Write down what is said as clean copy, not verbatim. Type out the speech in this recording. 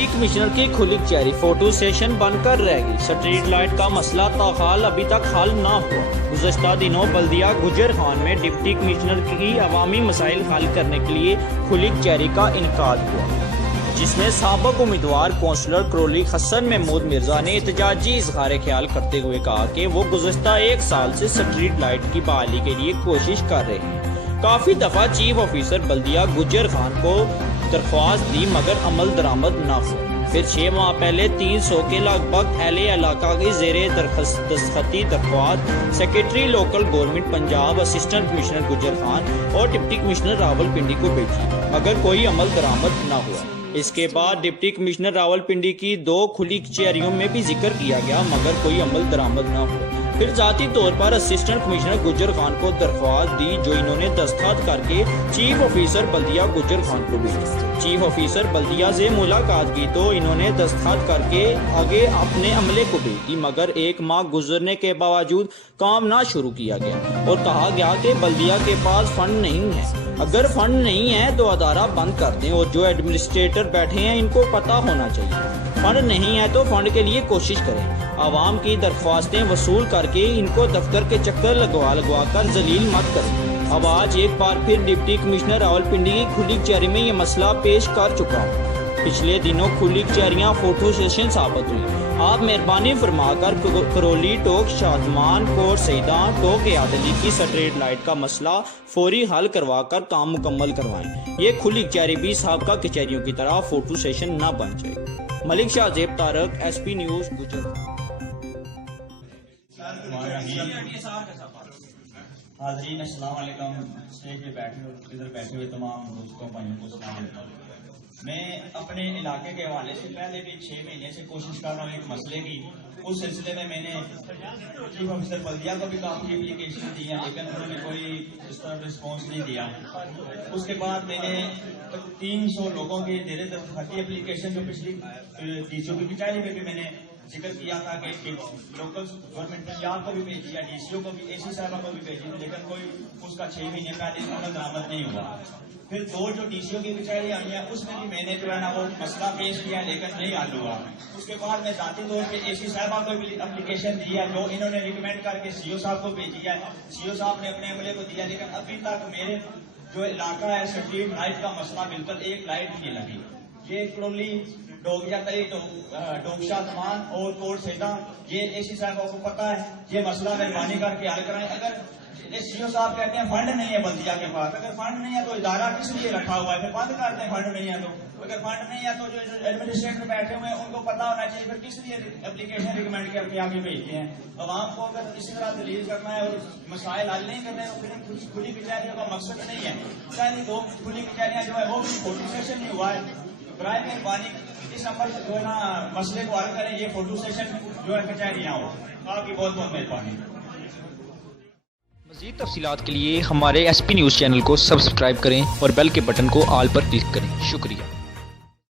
Deputy commissioner کی کھلی کچہری فوٹو سیشن بن کر رہ گئی۔ سٹریٹ لائٹ کا مسئلہ تاحال ابھی تک حل نہ ہوا۔ گزشتہ دنوں بلدیہ گجر خان میں ڈپٹی کمشنر کی عوامی مسائل حل کرنے کے لیے کھلی کچہری کا انعقاد ہوا، جس میں سابق امیدوار کونسلر کرولی حسن محمود مرزا نے احتجاجی اظہار خیال کرتے ہوئے کہا کہ وہ گزشتہ 1 سال سے سٹریٹ لائٹ کی بحالی کے لیے کوشش کر رہے ہیں۔ کافی دفعہ چیف آفیسر بلدیہ گجر خان کو درخواست دی مگر عمل درآمد نہ ہو۔ پھر 6 ماہ پہلے 300 کے لگ بھگ اہل علاقہ کی زیر دستخطی درخواست secretary local government Punjab, assistant commissioner Gujar Khan اور ڈپٹی کمشنر راولپنڈی کو بھیجی مگر کوئی عمل درآمد نہ ہوا۔ اس کے بعد ڈپٹی کمشنر راولپنڈی کی 2 کھلی کچہریوں میں بھی ذکر کیا گیا مگر کوئی عمل درآمد نہ ہوا۔ پھر ذاتی طور پر اسسٹنٹ کمشنر گجر خان کو درخواست دی جو انہوں نے دستخط کر کے چیف آفیسر بلدیہ گجر خان کو بھیجی۔ چیف آفیسر بلدیہ سے ملاقات کی تو انہوں نے دستخط کر کے آگے اپنے عملے کو بھیج دی مگر 1 ماہ گزرنے کے باوجود کام نہ شروع کیا گیا اور کہا گیا کہ بلدیہ کے پاس فنڈ نہیں ہے۔ اگر فنڈ نہیں ہے تو ادارہ بند کر دیں اور جو ایڈمنسٹریٹر بیٹھے ہیں ان کو پتہ ہونا چاہیے۔ فنڈ نہیں ہے تو فنڈ کے لیے کوشش کریں۔ عوام کی درخواستیں وصول کر کے ان کو دفتر کے چکر لگوا کر ذلیل مت کریں۔ اب آج ایک بار پھر ڈپٹی کمشنر راولپنڈی کی کھلی کچہری میں یہ مسئلہ پیش کر چکا ہوں۔ پچھلے دنوں کھلی کچہریاں فوٹو سیشن ثابت ہوئی۔ آپ مہربانی فرما کر کرولی ٹوک شادمان کوٹ سیدان ٹوک عادلی کی سٹریٹ لائٹ کا مسئلہ فوری حل کروا کر کام مکمل کروائیں۔ یہ کھلی کچہری بھی سابقہ کچہریوں کی طرح فوٹو سیشن نہ بن جائے۔ ملک شاہ زیب طارق، ایس پی نیوز، گجر۔ حاضرین السلام علیکم۔ اسٹیج پہ بیٹھے ہوئے تمام دوستوں بھائیوں کو سلام علیکم۔ میں اپنے علاقے کے حوالے سے پہلے بھی 6 مہینے سے کوشش کر رہا ہوں ایک مسئلے کی۔ اس سلسلے میں نے چیف آفیسر بلدیہ کو بھی کافی اپلیکیشن دی ہیں لیکن انہوں نے کوئی اس طرح رسپانس نہیں دیا۔ اس کے بعد میں نے 300 لوگوں کی زیر دستخطی اپلیکیشن جو پچھلی ڈی سی او کی کچہری میں بھی میں نے ذکر کیا تھا کہ لوکل گورنمنٹ پنجاب کو بھی بھیجی ہے، ڈی سی او کو بھی، اے سی صاحبہ کو بھی بھیجی، لیکن کوئی اس کا 6 مہینے پہلے عمل درآمد نہیں ہوا۔ پھر 2 جو ڈی سی او کی کچہری آئی ہیں اس میں بھی میں نے جو ہے نا وہ مسئلہ پیش کیا لیکن نہیں حل ہوا۔ اس کے بعد میں ذاتی طور پہ اے سی صاحبہ کو بھی اپلیکیشن دی ہے جو انہوں نے ریکمینڈ کر کے سی او صاحب کو بھیجی ہے۔ سی او صاحب نے اپنے عملے کو دیا لیکن ابھی تک میرے جو علاقہ ہے سٹریٹ لائٹ کا مسئلہ بالکل ایک لائٹ نہیں لگی۔ یہ کرولی ڈوگیا تری ڈوگشا زمان اور کوٹ سیداں، یہ اے سی صاحبوں کو پتا ہے، یہ مسئلہ مہربانی کر کے حل کرائیں۔ اگر سی او صاحب کہتے ہیں فنڈ نہیں ہے بلدیہ کے پاس، اگر فنڈ نہیں ہے تو ادارہ کس لیے رکھا ہوا ہے؟ پھر بند کرتے ہیں فنڈ نہیں ہے تو۔ اگر فنڈ نہیں ہے تو جو ایڈمنسٹریٹر بیٹھے ہوئے ہیں ان کو پتا ہونا چاہیے پھر کس لیے اپلیکیشن ریکمینڈ کر کے آگے بھیجتے ہیں۔ عوام کو اگر اسی طرح ریلیز کرنا ہے اور مسائل حل نہیں کرنے تو کھلی کچہریوں کا مقصد نہیں ہے۔ پہلی 2 کھلی کچہریاں جو ہے وہ بھی فوٹو سیشن نہیں ہوا ہے۔ برائے مہربانی اس عمل جو ہے نا مسئلے کو حل کریں، یہ فوٹو سیشن جو ہے کچہریاں ہو۔ آپ کی بہت بہت مہربانی۔ مزید تفصیلات کے لیے ہمارے ایس پی نیوز چینل کو سبسکرائب کریں اور بیل کے بٹن کو آل پر کلک کریں۔ شکریہ۔